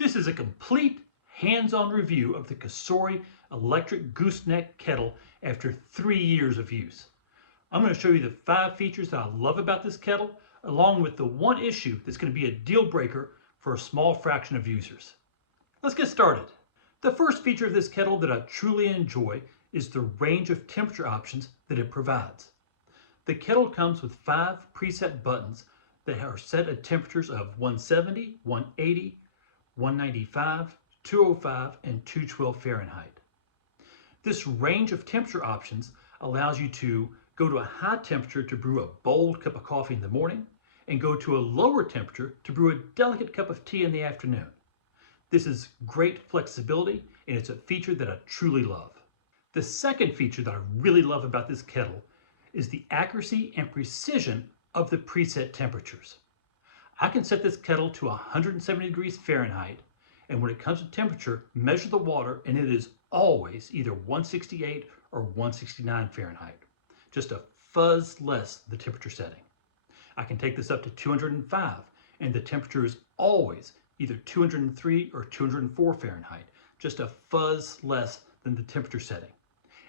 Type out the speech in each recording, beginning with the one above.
This is a complete hands-on review of the Cosori Electric Gooseneck Kettle after 3 years of use. I'm going to show you the 5 features that I love about this kettle, along with the one issue that's going to be a deal breaker for a small fraction of users. Let's get started. The first feature of this kettle that I truly enjoy is the range of temperature options that it provides. The kettle comes with 5 preset buttons that are set at temperatures of 170, 180, 195, 205, and 212 Fahrenheit. This range of temperature options allows you to go to a high temperature to brew a bold cup of coffee in the morning and go to a lower temperature to brew a delicate cup of tea in the afternoon. This is great flexibility and it's a feature that I truly love. The second feature that I really love about this kettle is the accuracy and precision of the preset temperatures. I can set this kettle to 170 degrees Fahrenheit, and when it comes to temperature, measure the water, and it is always either 168 or 169 Fahrenheit, just a fuzz less the temperature setting. I can take this up to 205, and the temperature is always either 203 or 204 Fahrenheit, just a fuzz less than the temperature setting.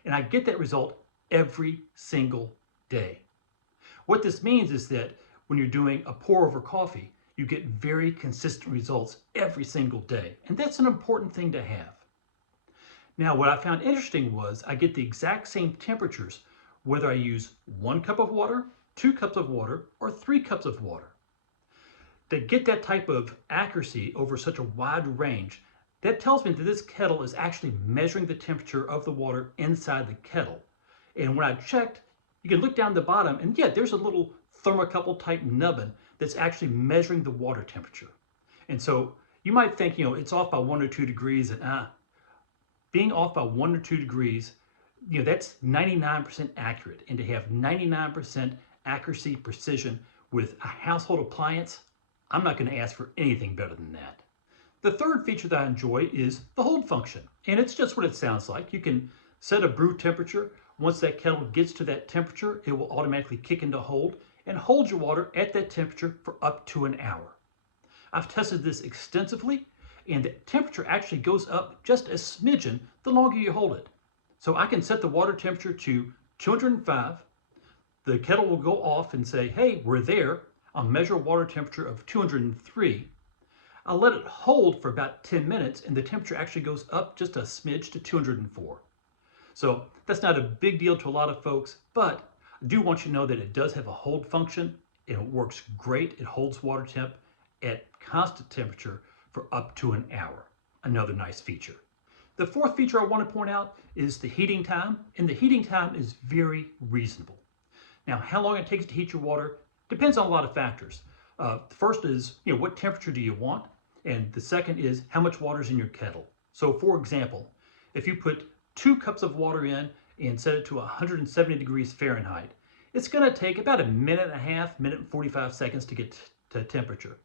And I get that result every single day. What this means is that when you're doing a pour over coffee, you get very consistent results every single day. And that's an important thing to have. Now, what I found interesting was I get the exact same temperatures whether I use 1 cup of water, 2 cups of water, or 3 cups of water. To get that type of accuracy over such a wide range, that tells me that this kettle is actually measuring the temperature of the water inside the kettle. And when I checked, you can look down the bottom and yeah, there's a little thermocouple type nubbin that's actually measuring the water temperature. And so you might think, it's off by 1 or 2 degrees, and being off by 1 or 2 degrees, that's 99% accurate. And to have 99% accuracy, precision with a household appliance, I'm not going to ask for anything better than that. The third feature that I enjoy is the hold function. And it's just what it sounds like. You can set a brew temperature. Once that kettle gets to that temperature, it will automatically kick into hold and hold your water at that temperature for up to an hour. I've tested this extensively, and the temperature actually goes up just a smidgen the longer you hold it. So I can set the water temperature to 205. The kettle will go off and say, hey, we're there. I'll measure a water temperature of 203. I'll let it hold for about 10 minutes, and the temperature actually goes up just a smidge to 204. So that's not a big deal to a lot of folks, but I do want you to know that it does have a hold function. It works great. It holds water temp at constant temperature for up to an hour. Another nice feature. The fourth feature I want to point out is the heating time, and the heating time is very reasonable. Now, how long it takes to heat your water depends on a lot of factors. The first is, what temperature do you want? And the second is how much water is in your kettle. So for example, if you put 2 cups of water in and set it to 170 degrees Fahrenheit, it's going to take about a minute and a half, minute and 45 seconds to get to temperature.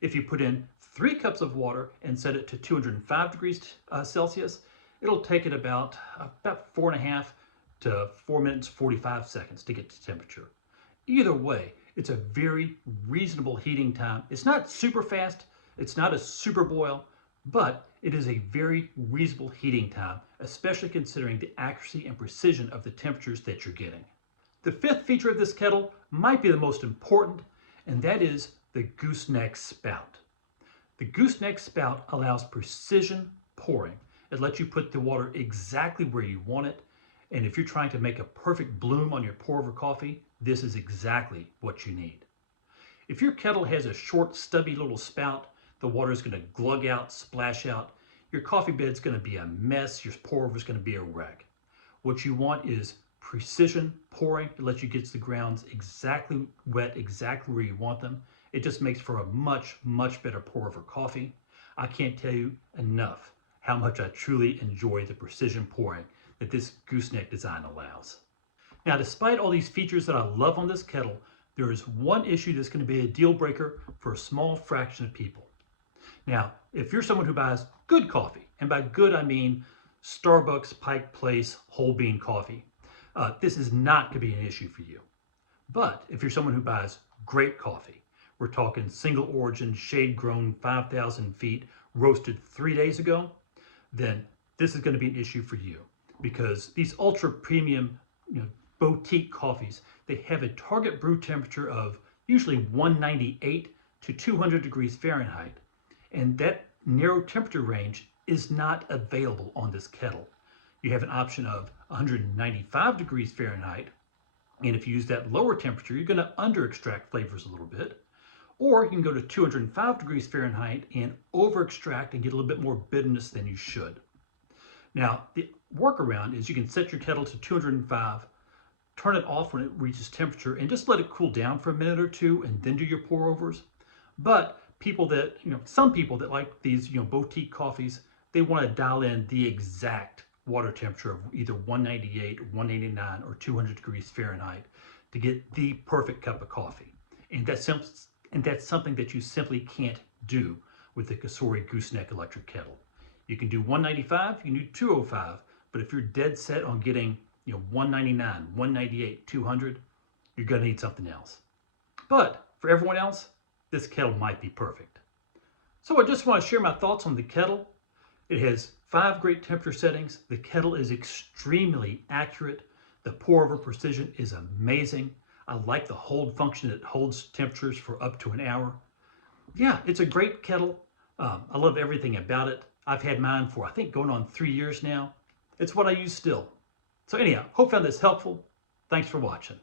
If you put in 3 cups of water and set it to 205 degrees Celsius, it'll take it about 4.5 to 4 minutes 45 seconds to get to temperature. Either way, it's a very reasonable heating time. It's not super fast, it's not a super boil, but it is a very reasonable heating time, especially considering the accuracy and precision of the temperatures that you're getting. The fifth feature of this kettle might be the most important, and that is the gooseneck spout. The gooseneck spout allows precision pouring. It lets you put the water exactly where you want it, and if you're trying to make a perfect bloom on your pour over coffee, this is exactly what you need. If your kettle has a short, stubby little spout, the water is going to glug out, splash out. Your coffee bed is going to be a mess. Your pour over is going to be a wreck. What you want is precision pouring. It lets you get the grounds exactly wet, exactly where you want them. It just makes for a much, much better pour over coffee. I can't tell you enough how much I truly enjoy the precision pouring that this gooseneck design allows. Now, despite all these features that I love on this kettle, there is one issue that's going to be a deal breaker for a small fraction of people. Now, if you're someone who buys good coffee, and by good I mean Starbucks, Pike Place, whole bean coffee, this is not going to be an issue for you. But if you're someone who buys great coffee, we're talking single origin, shade grown, 5,000 feet, roasted 3 days ago, then this is going to be an issue for you, because these ultra premium, boutique coffees, they have a target brew temperature of usually 198 to 200 degrees Fahrenheit. And that narrow temperature range is not available on this kettle. You have an option of 195 degrees Fahrenheit, and if you use that lower temperature, you're going to under extract flavors a little bit. Or you can go to 205 degrees Fahrenheit and over extract and get a little bit more bitterness than you should. Now, the workaround is you can set your kettle to 205, turn it off when it reaches temperature, and just let it cool down for a minute or two and then do your pour overs. But people that, some people that like these, boutique coffees, they want to dial in the exact water temperature of either 198, 189, or 200 degrees Fahrenheit to get the perfect cup of coffee. And that's something that you simply can't do with the Cosori Gooseneck Electric Kettle. You can do 195, you can do 205, but if you're dead set on getting 199, 198, 200, you're going to need something else. But for everyone else, this kettle might be perfect. So I just want to share my thoughts on the kettle. It has 5 great temperature settings. The kettle is extremely accurate. The pour over precision is amazing. I like the hold function that holds temperatures for up to an hour. Yeah, it's a great kettle. I love everything about it. I've had mine for, I think, going on 3 years now. It's what I use still. So anyhow, hope you found this helpful. Thanks for watching.